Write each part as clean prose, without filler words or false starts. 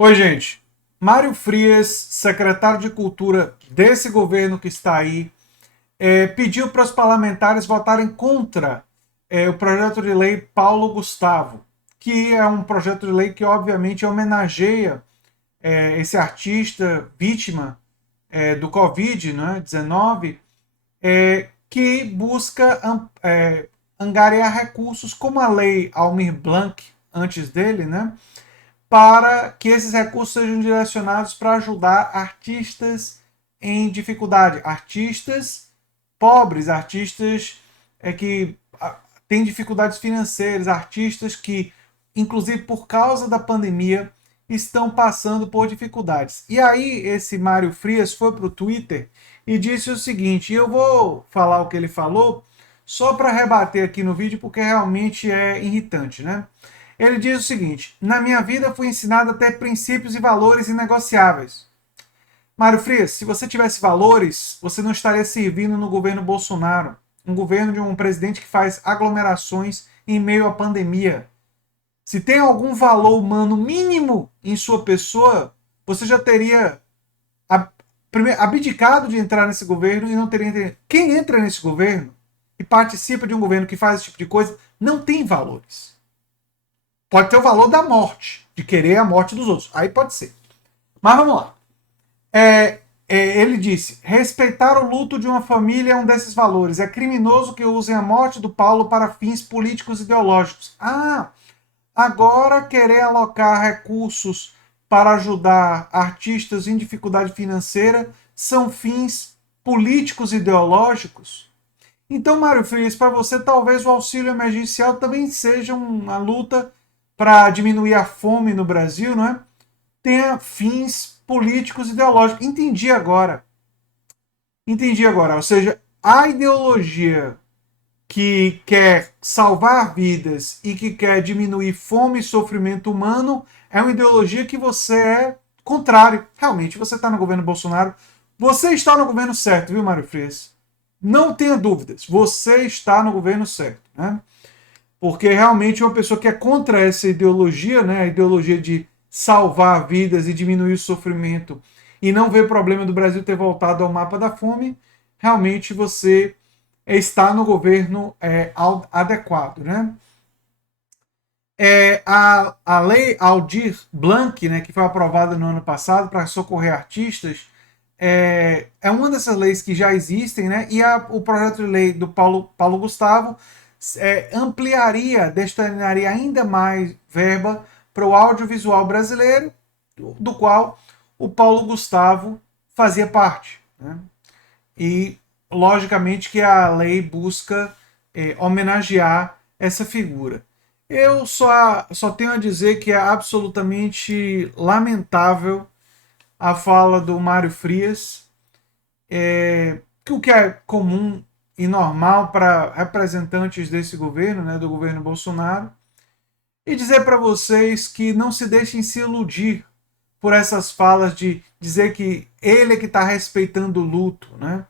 Oi, gente. Mário Frias, secretário de Cultura desse governo que está aí, pediu para os parlamentares votarem contra o projeto de lei Paulo Gustavo, que é um projeto de lei que, obviamente, homenageia esse artista vítima do Covid-19, que busca angariar recursos, como a lei Almir Blanc, antes dele, né? Para que esses recursos sejam direcionados para ajudar artistas em dificuldade, artistas pobres, artistas que têm dificuldades financeiras, artistas que, inclusive por causa da pandemia, estão passando por dificuldades. E aí esse Mário Frias foi para o Twitter e disse o seguinte, e eu vou falar o que ele falou só para rebater aqui no vídeo, porque realmente é irritante, né? Ele diz o seguinte: na minha vida fui ensinado a ter princípios e valores inegociáveis. Mário Frias, se você tivesse valores, você não estaria servindo no governo Bolsonaro, um governo de um presidente que faz aglomerações em meio à pandemia. Se tem algum valor humano mínimo em sua pessoa, você já teria abdicado de entrar nesse governo e não teria. Quem entra nesse governo e participa de um governo que faz esse tipo de coisa não tem valores. Pode ter o valor da morte, de querer a morte dos outros. Aí pode ser. Mas vamos lá. Ele disse: respeitar o luto de uma família é um desses valores. É criminoso que usem a morte do Paulo para fins políticos ideológicos. Ah, agora querer alocar recursos para ajudar artistas em dificuldade financeira são fins políticos ideológicos? Então, Mário Frias, para você, talvez o auxílio emergencial também seja uma luta para diminuir a fome no Brasil, não é? Tenha fins políticos ideológicos. Entendi agora. Entendi agora. Ou seja, a ideologia que quer salvar vidas e que quer diminuir fome e sofrimento humano é uma ideologia que você é contrário. Realmente, você está no governo Bolsonaro. Você está no governo certo, viu, Mário Frias? Não tenha dúvidas. Você está no governo certo, né? Porque realmente uma pessoa que é contra essa ideologia, né, a ideologia de salvar vidas e diminuir o sofrimento e não vê problema do Brasil ter voltado ao mapa da fome, realmente você está no governo adequado, né? A lei Aldir Blanc, né, que foi aprovada no ano passado para socorrer artistas, é uma dessas leis que já existem, né? E o projeto de lei do Paulo Gustavo ampliaria, destinaria ainda mais verba para o audiovisual brasileiro, do qual o Paulo Gustavo fazia parte, né? E, logicamente, que a lei busca homenagear essa figura. Eu só tenho a dizer que é absolutamente lamentável a fala do Mário Frias, que o que é comum e normal para representantes desse governo, né, do governo Bolsonaro, e dizer para vocês que não se deixem se iludir por essas falas de dizer que ele é que está respeitando o luto, né?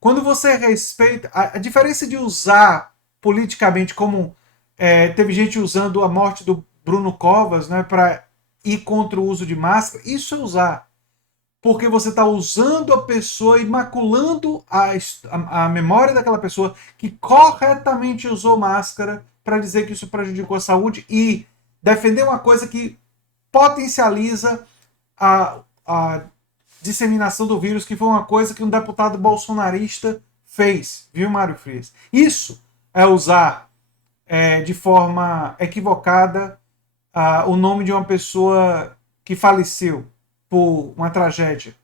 Quando você respeita a diferença de usar politicamente, como teve gente usando a morte do Bruno Covas, né, para ir contra o uso de máscara, isso é usar, porque você está usando a pessoa e maculando a memória daquela pessoa que corretamente usou máscara para dizer que isso prejudicou a saúde e defender uma coisa que potencializa a disseminação do vírus, que foi uma coisa que um deputado bolsonarista fez, viu, Mário Frias? Isso é usar de forma equivocada o nome de uma pessoa que faleceu por uma tragédia.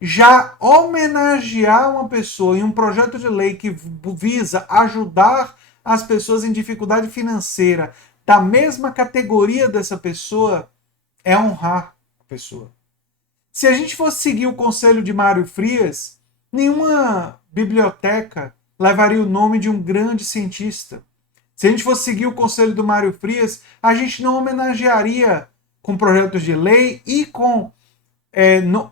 Já homenagear uma pessoa em um projeto de lei que visa ajudar as pessoas em dificuldade financeira da mesma categoria dessa pessoa é honrar a pessoa. Se a gente fosse seguir o conselho de Mário Frias, nenhuma biblioteca levaria o nome de um grande cientista. Se a gente fosse seguir o conselho do Mário Frias, a gente não homenagearia com projetos de lei e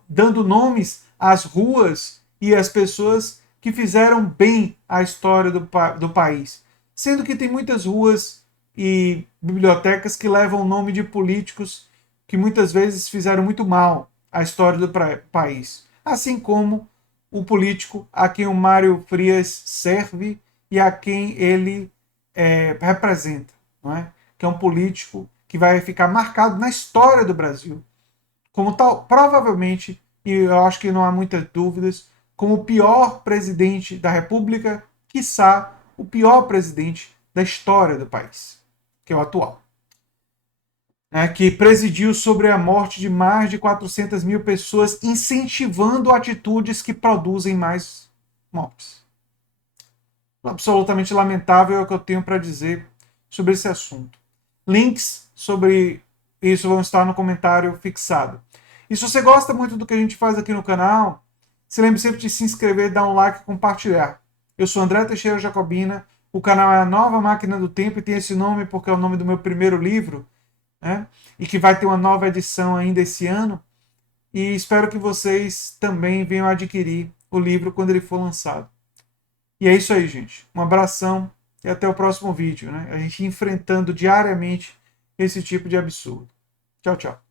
dando nomes às ruas e às pessoas que fizeram bem à história do país. Sendo que tem muitas ruas e bibliotecas que levam o nome de políticos que muitas vezes fizeram muito mal à história do país. Assim como o político a quem o Mário Frias serve e a quem ele representa, não é? Que é um político que vai ficar marcado na história do Brasil como tal, provavelmente, e eu acho que não há muitas dúvidas, como o pior presidente da República, quiçá o pior presidente da história do país, que é o atual. Que presidiu sobre a morte de mais de 400 mil pessoas, incentivando atitudes que produzem mais mortes. Absolutamente lamentável é o que eu tenho para dizer sobre esse assunto. Links sobre isso vão estar no comentário fixado. E se você gosta muito do que a gente faz aqui no canal, se lembre sempre de se inscrever, dar um like e compartilhar. Eu sou André Teixeira Jacobina, o canal é a Nova Máquina do Tempo e tem esse nome porque é o nome do meu primeiro livro, né? E que vai ter uma nova edição ainda esse ano. E espero que vocês também venham adquirir o livro quando ele for lançado. E é isso aí, gente. Um abração e até o próximo vídeo, né? A gente enfrentando diariamente esse tipo de absurdo. Tchau, tchau.